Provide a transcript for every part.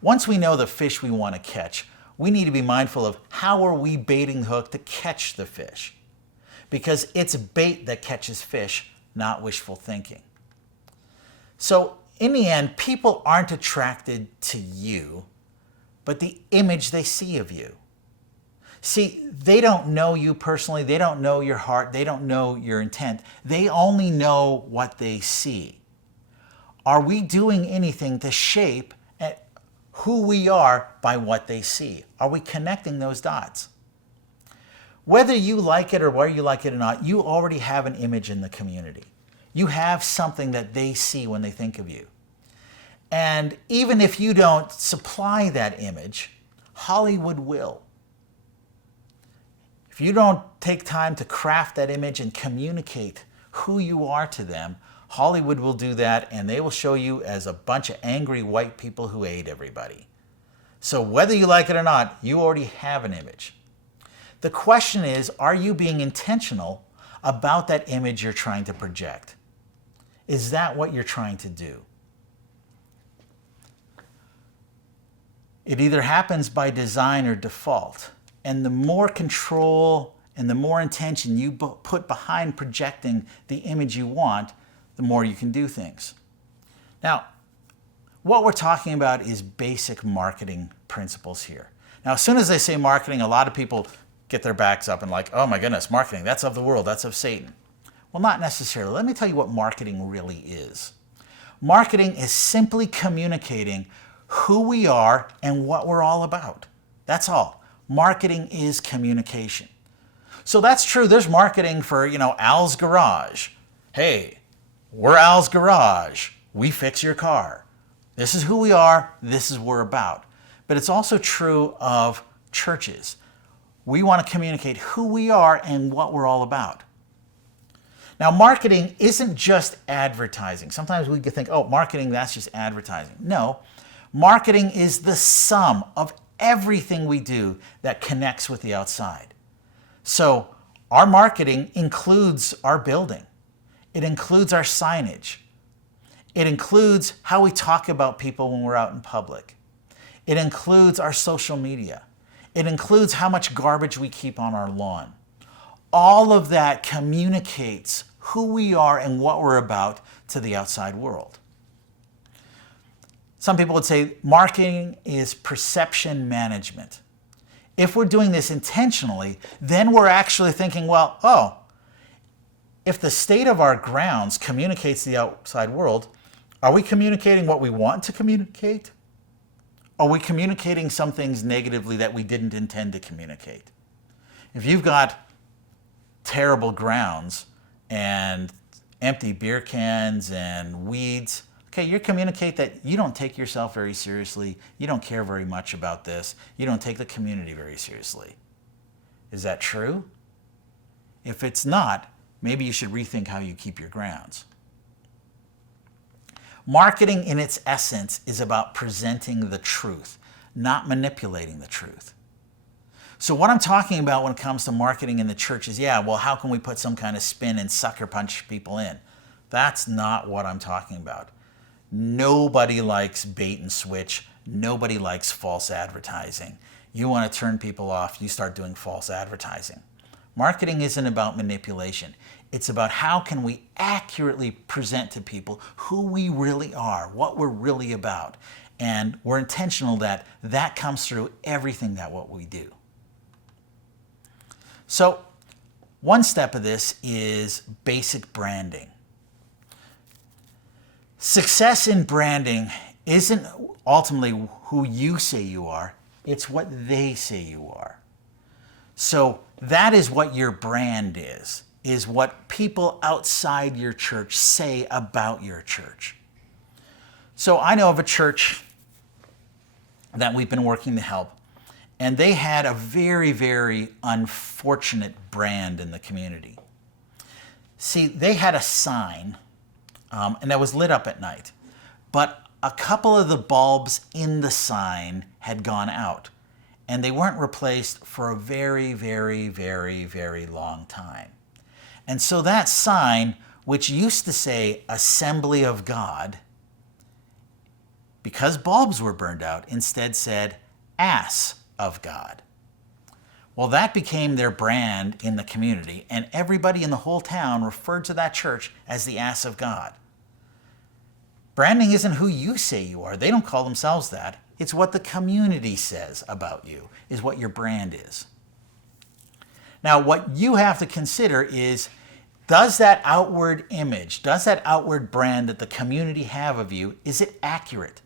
Once we know the fish we want to catch, we need to be mindful of how are we baiting the hook to catch the fish. Because it's bait that catches fish, not wishful thinking. So in the end, people aren't attracted to you, but the image they see of you. See, they don't know you personally. They don't know your heart. They don't know your intent. They only know what they see. Are we doing anything to shape who we are by what they see? Are we connecting those dots? Whether you like it or whether you like it or not, you already have an image in the community. You have something that they see when they think of you. And even if you don't supply that image, Hollywood will. If you don't take time to craft that image and communicate who you are to them, Hollywood will do that, and they will show you as a bunch of angry white people who hate everybody. So whether you like it or not, you already have an image. The question is, are you being intentional about that image you're trying to project? Is that what you're trying to do? It either happens by design or default. And the more control and the more intention you put behind projecting the image you want, the more you can do things. Now, what we're talking about is basic marketing principles here. Now, as soon as they say marketing, a lot of people get their backs up and like, oh my goodness, marketing, that's of the world, that's of Satan. Well, not necessarily. Let me tell you what marketing really is. Marketing is simply communicating who we are and what we're all about. That's all. Marketing is communication. So that's true. There's marketing for, Al's Garage. Hey, we're Al's Garage. We fix your car. This is who we are. This is what we're about. But it's also true of churches. We want to communicate who we are and what we're all about. Now, marketing isn't just advertising. Sometimes we can think, oh, marketing, that's just advertising. No, marketing is the sum of everything we do that connects with the outside. So our marketing includes our building. It includes our signage. It includes how we talk about people when we're out in public. It includes our social media. It includes how much garbage we keep on our lawn. All of that communicates who we are and what we're about to the outside world. Some people would say marketing is perception management. If we're doing this intentionally, then we're actually thinking, if the state of our grounds communicates to the outside world, are we communicating what we want to communicate? Are we communicating some things negatively that we didn't intend to communicate? If you've got terrible grounds and empty beer cans and weeds, okay, you communicate that you don't take yourself very seriously, you don't care very much about this, you don't take the community very seriously. Is that true? If it's not, maybe you should rethink how you keep your grounds. Marketing in its essence is about presenting the truth, not manipulating the truth. So what I'm talking about when it comes to marketing in the church is, how can we put some kind of spin and sucker punch people in? That's not what I'm talking about. Nobody likes bait and switch. Nobody likes false advertising. You want to turn people off, you start doing false advertising. Marketing isn't about manipulation. It's about how can we accurately present to people who we really are, what we're really about. And we're intentional that that comes through everything that what we do. So one step of this is basic branding. Success in branding isn't ultimately who you say you are, it's what they say you are. So that is what your brand is what people outside your church say about your church. So I know of a church that we've been working to help, and they had a very, very unfortunate brand in the community. See, they had a sign, and that was lit up at night, but a couple of the bulbs in the sign had gone out, and they weren't replaced for a very, very, very, very long time. And so that sign, which used to say Assembly of God, because bulbs were burned out, instead said ass of God. Well, that became their brand in the community, and everybody in the whole town referred to that church as the ass of God. Branding isn't who you say you are. They don't call themselves that. It's what the community says about you, is what your brand is. Now, what you have to consider is, does that outward image, does that outward brand that the community have of you, is it accurate?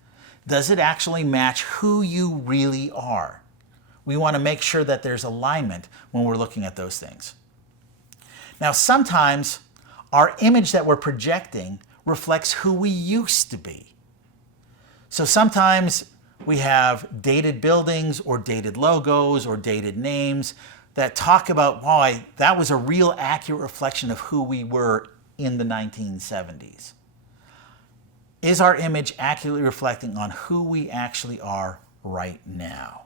Does it actually match who you really are? We want to make sure that there's alignment when we're looking at those things. Now, sometimes our image that we're projecting reflects who we used to be. So sometimes we have dated buildings or dated logos or dated names that talk about, why that was a real accurate reflection of who we were in the 1970s. Is our image accurately reflecting on who we actually are right now?